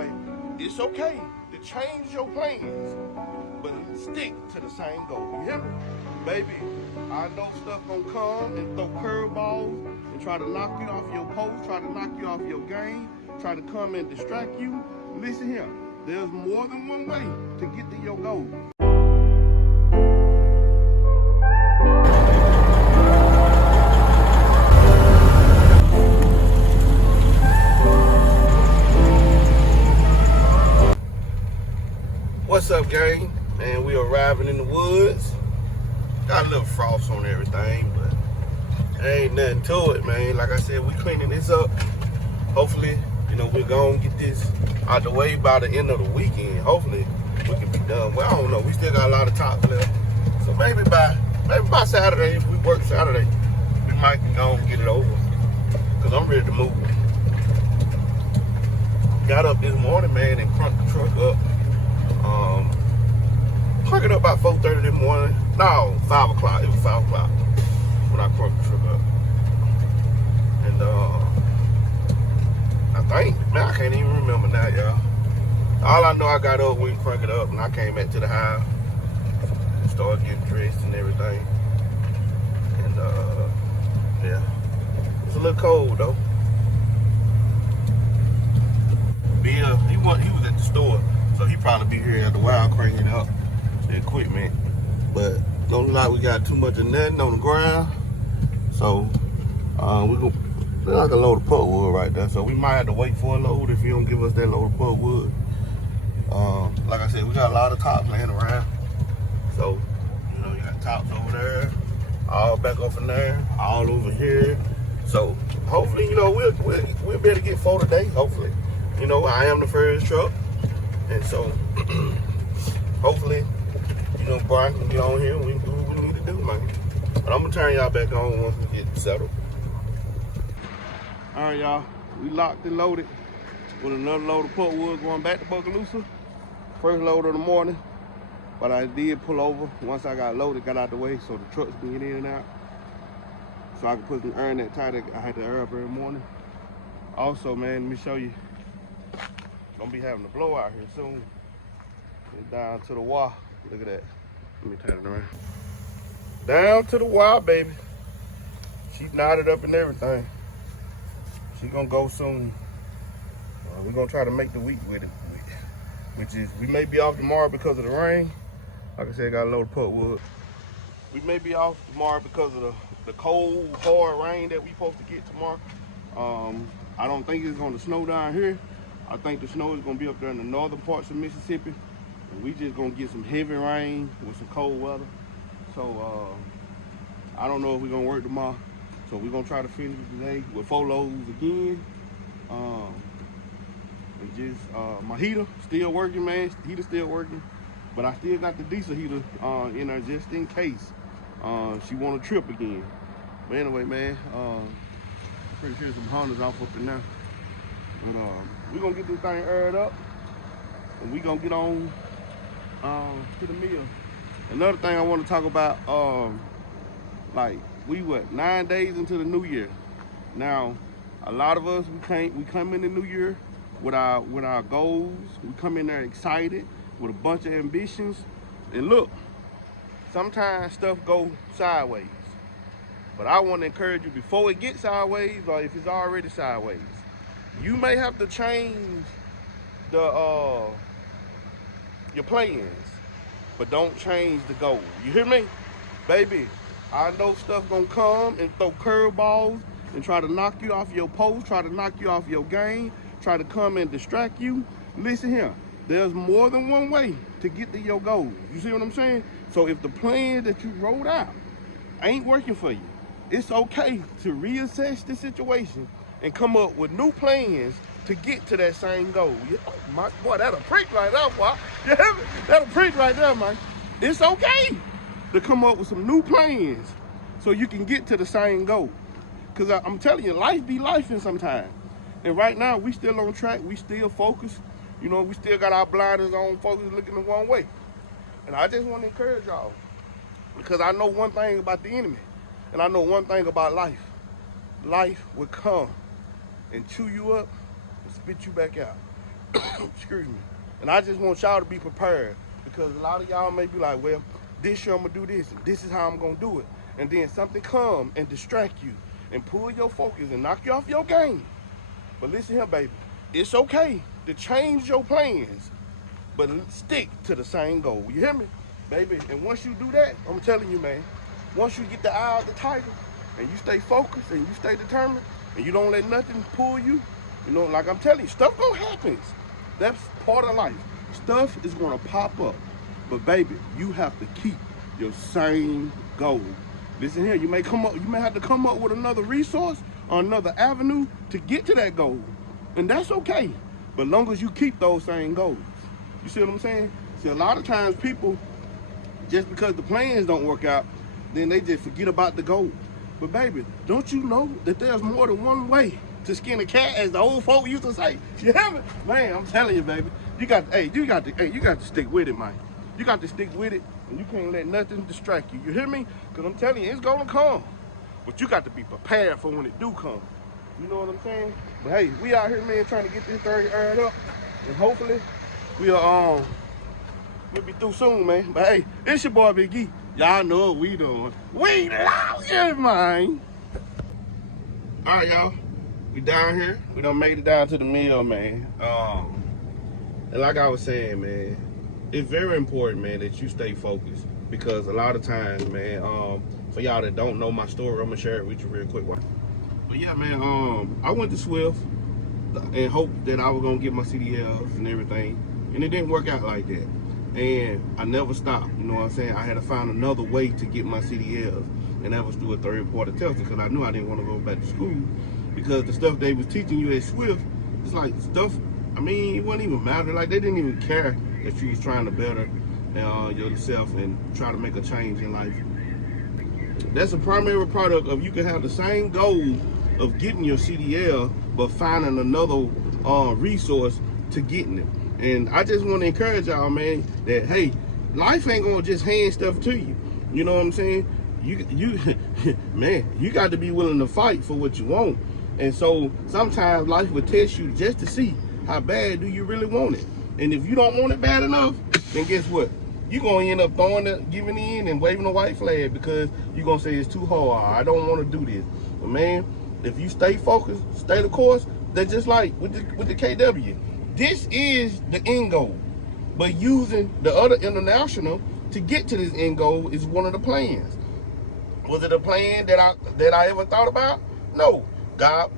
baby. It's okay to change your plans, but stick to the same goal. You hear me? Baby, I know stuff gonna come and throw curveballs and try to knock you off your post, try to knock you off your game, try to come and distract you. Listen here, there's more than one way to get to your goal. What's up, gang? Man, we arriving in the woods. Got a little frost on everything, but ain't nothing to it, man. Like I said, we cleaning this up. Hopefully, you know, we're gonna get this out the way by the end of the weekend. Hopefully, we can be done. Well, I don't know. We still got a lot of tops left. So maybe by Saturday, if we work Saturday, we might go and get it over. Cause I'm ready to move. Got up this morning, man, and crunked the truck up. Crank it up about 4:30 this morning. No, 5 o'clock. It was 5 o'clock when I cranked the truck up. And I think, man, I can't even remember now, y'all. All I know, I got up, we cranked it up, and I came back to the house and started getting dressed and everything. And yeah, it's a little cold though. Bill, he was at the store, so he probably be here after a while cranking up the equipment. But don't look like we got too much of nothing on the ground. So we gonna there's like a load of pulpwood right there. So we might have to wait for a load if you don't give us that load of pulpwood. Like I said, we got a lot of tops laying around. So, you know, you got tops over there, all back up in there, all over here. So hopefully, you know, we'll be able to get 4 today, hopefully. You know, I am the first truck. And so hopefully, you know, Brian can get on here and we can do what we need to do, man. But I'm gonna turn y'all back on once we get settled. All right, y'all, we locked and loaded with another load of pulpwood going back to Bogalusa. First load of the morning, but I did pull over once I got loaded, got out the way so the trucks can get in and out. So I can put some air in that tire that I had to air up every morning. Also, man, let me show you. Gonna be having a blowout here soon. It's down to the wire. Look at that. Let me turn it around. Down to the wire, baby. She knotted up and everything. She gonna go soon. We're gonna try to make the week with it, which is we may be off tomorrow because of the rain. Like I said, I got a load of pulpwood. We may be off tomorrow because of the cold, hard rain that we supposed to get tomorrow. I don't think it's gonna snow down here. I think the snow is gonna be up there in the northern parts of Mississippi. And we just gonna get some heavy rain with some cold weather. So I don't know if we're gonna work tomorrow. So we're gonna try to finish it today with 4 loads again. And just my heater still working, man. Heater still working. But I still got the diesel heater in there just in case she want to trip again. But anyway, man, pretty sure some Hondas off up in there. But we're gonna get this thing aired up and we're gonna get on to the mill. Another thing I want to talk about, like we 9 days into the new year. Now, a lot of us we come in the new year with our goals. We come in there excited with a bunch of ambitions. And look, sometimes stuff go sideways. But I want to encourage you before it gets sideways or if it's already sideways, you may have to change your plans, but don't change the goal. You hear me? Baby, I know stuff gonna come and throw curveballs and try to knock you off your post, try to knock you off your game, try to come and distract you. Listen here, there's more than one way to get to your goals. You see what I'm saying? So if the plan that you wrote out ain't working for you, it's okay to reassess the situation and come up with new plans to get to that same goal. Yeah, my boy, that'll preach right there, boy. You hear me? That'll preach right there, man. It's okay to come up with some new plans so you can get to the same goal. Because I'm telling you, life be lifing sometimes. And right now, we still on track. We still focused. You know, we still got our blinders on, focused, looking the one way. And I just want to encourage y'all, because I know one thing about the enemy, and I know one thing about life. Life will come and chew you up and spit you back out. Excuse me. And I just want y'all to be prepared, because a lot of y'all may be like, well, this year I'm gonna do this, and this is how I'm gonna do it. And then something come and distract you and pull your focus and knock you off your game. But listen here, baby. It's okay to change your plans, but stick to the same goal. You hear me, baby? And once you do that, I'm telling you, man, once you get the eye of the tiger and you stay focused and you stay determined and you don't let nothing pull you, you know, like I'm telling you, stuff gonna happen. That's part of life. Stuff is gonna pop up. But baby, you have to keep your same goal. Listen here, you may have to come up with another resource or another avenue to get to that goal. And that's okay. But long as you keep those same goals. You see what I'm saying? See, a lot of times people, just because the plans don't work out, then they just forget about the goal. But baby, don't you know that there's more than one way to skin a cat, as the old folk used to say? You hear me? Man, I'm telling you, baby. You got to stick with it, man. You got to stick with it, and you can't let nothing distract you. You hear me? Because I'm telling you, it's gonna come. But you got to be prepared for when it do come. You know what I'm saying? But hey, we out here, man, trying to get this thing aired up. And hopefully, we'll be through soon, man. But hey, it's your boy Big E. Y'all know what we doing. We love you, man. All right, y'all. We down here. We done made it down to the mill, man. And like I was saying, man, it's very important, man, that you stay focused, because a lot of times, man, for y'all that don't know my story, I'm gonna share it with you real quick. But yeah, man, I went to Swift and hoped that I was gonna get my CDLs and everything, and it didn't work out like that. And I never stopped, you know what I'm saying? I had to find another way to get my CDLs, and that was through a third-party testing, because I knew I didn't want to go back to school, because the stuff they was teaching you at Swift, it's like stuff, I mean, it wouldn't even matter. Like, they didn't even care that you was trying to better yourself and try to make a change in life. That's a primary product of you can have the same goal of getting your CDL, but finding another resource to getting it. And I just want to encourage y'all, man, that hey, life ain't gonna just hand stuff to you. You know what I'm saying? You man, you got to be willing to fight for what you want. And so sometimes life will test you just to see how bad do you really want it. And if you don't want it bad enough, then guess what? You're going to end up giving in and waving a white flag, because you're going to say it's too hard. I don't want to do this. But man, if you stay focused, stay the course, that's just like with the KW. This is the end goal. But using the other international to get to this end goal is one of the plans. Was it a plan that I ever thought about? No. God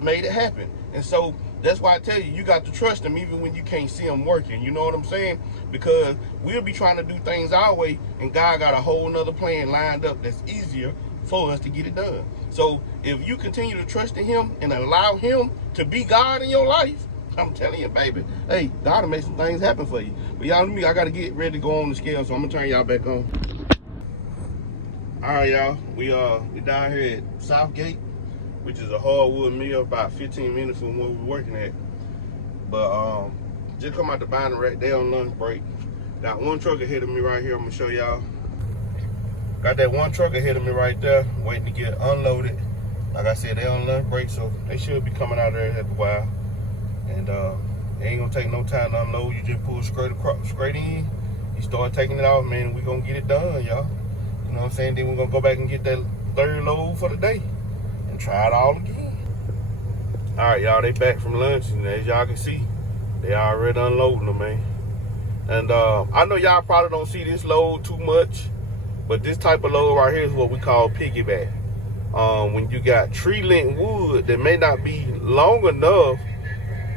made it happen. And so that's why I tell you, you got to trust him even when you can't see him working. You know what I'm saying? Because we'll be trying to do things our way, and God got a whole nother plan lined up that's easier for us to get it done. So if you continue to trust in him and allow him to be God in your life, I'm telling you, baby, hey, God will make some things happen for you. But y'all, I got to get ready to go on the scale, so I'm going to turn y'all back on. All right, y'all. We down here at Southgate, which is a hardwood mill about 15 minutes from where we're working at. But just come out the binding rack. They on lunch break. Got one truck ahead of me right here. I'm gonna show y'all. Got that one truck ahead of me right there, waiting to get unloaded. Like I said, they on lunch break, so they should be coming out there in a while. And it ain't gonna take no time to unload. You just pull straight in. You start taking it off, man. We gonna get it done, y'all. You know what I'm saying? Then we're gonna go back and get that third load for the day and try it all again. All right, y'all, they back from lunch, and as y'all can see, they already unloading them, man. And I know y'all probably don't see this load too much, but this type of load right here is what we call piggyback. When you got tree length wood that may not be long enough,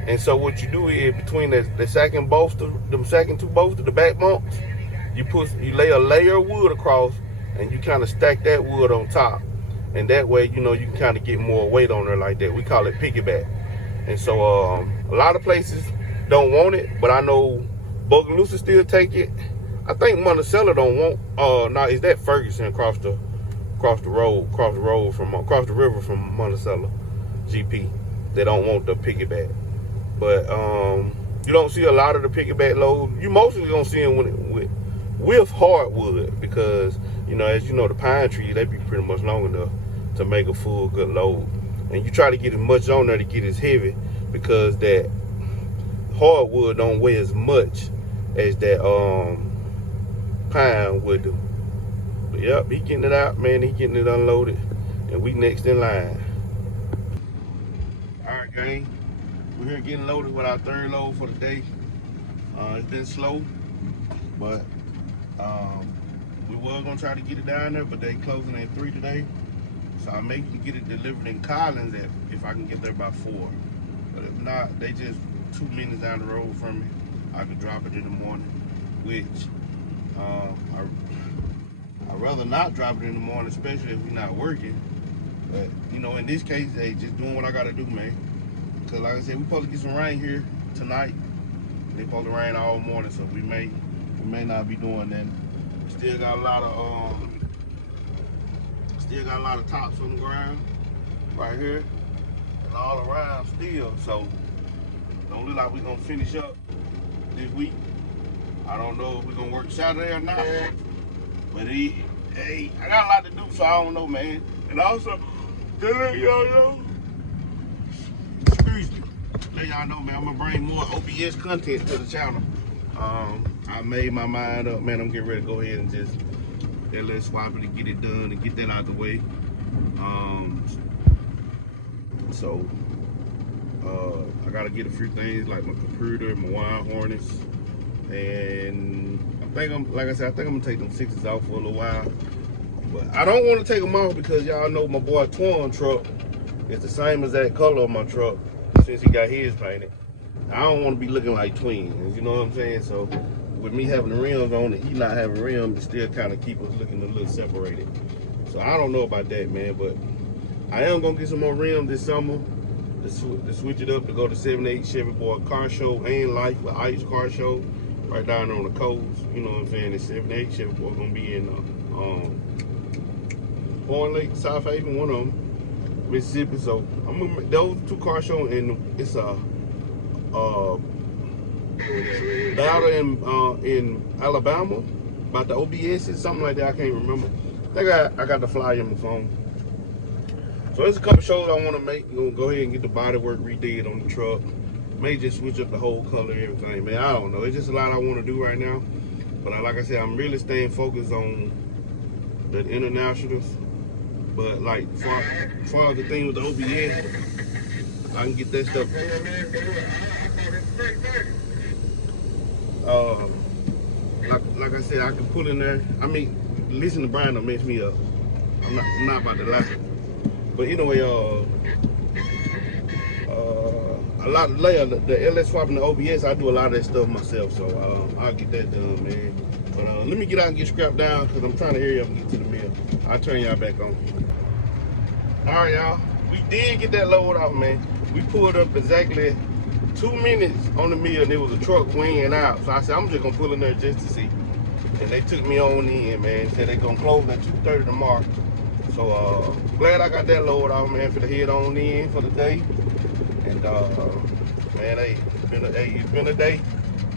and so what you do is between the second bolster, them second two bolsters, the back bumps, you lay a layer of wood across, and you kind of stack that wood on top. And that way, you know, you can kind of get more weight on there like that. We call it piggyback. And so a lot of places don't want it, but I know Bogalusa still take it. I think Monticello don't want. Now is that Ferguson across the river from Monticello, GP. They don't want the piggyback. But you don't see a lot of the piggyback loads. You mostly gonna see them with hardwood, because you know, as you know, the pine trees, they be pretty much long enough to make a full good load. And you try to get as much on there to get as heavy, because that hardwood don't weigh as much as that pine would do. But yep, he getting it out, man. He getting it unloaded, and we next in line. All right, gang. We're here getting loaded with our third load for the day. It's been slow, but we were gonna try to get it down there, but they closing at 3 today. So I may get it delivered in Collins if I can get there by 4. But if not, they just 2 minutes down the road from me. I could drop it in the morning, which I'd rather not drop it in the morning, especially if we're not working. But you know, in this case, hey, just doing what I gotta do, man. Cause like I said, we supposed to get some rain here tonight. They supposed to rain all morning, so we may not be doing that. Still got a lot of tops on the ground right here and all around still. So don't look like we're gonna finish up this week. I don't know if we're gonna work Saturday or not. But hey, I got a lot to do, so I don't know, man. And also, to let y'all know, excuse me, let y'all know, man, I'm gonna bring more OBS content to the channel. I made my mind up, man. I'm getting ready to go ahead and just let's swap it and get it done and get that out the way. I gotta get a few things like my computer, my wire harness, and I think I'm gonna take them 6s off for a little while. But I don't want to take them off because y'all know my boy Twan truck is the same as that color of my truck since he got his painted. I don't want to be looking like twins, you know what I'm saying? So with me having the rims on it, he not having rims, it still kind of keep us looking a little separated. So I don't know about that, man, but I am gonna get some more rims this summer to switch it up, to go to 78 Chevy Boy Car Show and Life with Ice Car Show right down there on the coast. You know what I'm saying? The 78 Chevy Boy gonna be in Horn Lake, South Haven, one of them, Mississippi. So I'm gonna those 2 car shows, and it's a battle in Alabama about the OBS or something like that. I can't remember. I got the flyer on my phone. So there's a couple shows I want to make. I'm gonna go ahead and get the body work redid on the truck. May just switch up the whole color and everything, man. I don't know. It's just a lot I want to do right now. But like I said, I'm really staying focused on the internationals. But like, as far as the thing with the OBS, I can get that stuff. Like I said, I can pull in there. I mean, listen to Brian don't mess me up. I'm not about to lie. But anyway, a lot later, the LS swap and the OBS, I do a lot of that stuff myself. So I'll get that done, man. But let me get out and get scrapped down because I'm trying to hurry up and get to the mill. I'll turn y'all back on. All right, y'all. We did get that load off, man. We pulled up exactly 2 minutes on the mill, and there was a truck weighing out. So I said, I'm just gonna pull in there just to see. And they took me on in, man. Said they gonna close at 2:30 tomorrow. So glad I got that load off, man, for the head on in for the day. And man, hey, it's been a day.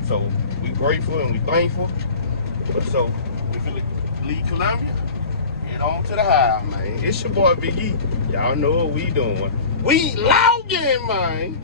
So we grateful and we thankful. But so we feel leave Columbia, head on to the highway, man. It's your boy Big E. Y'all know what we doing. We logging, man.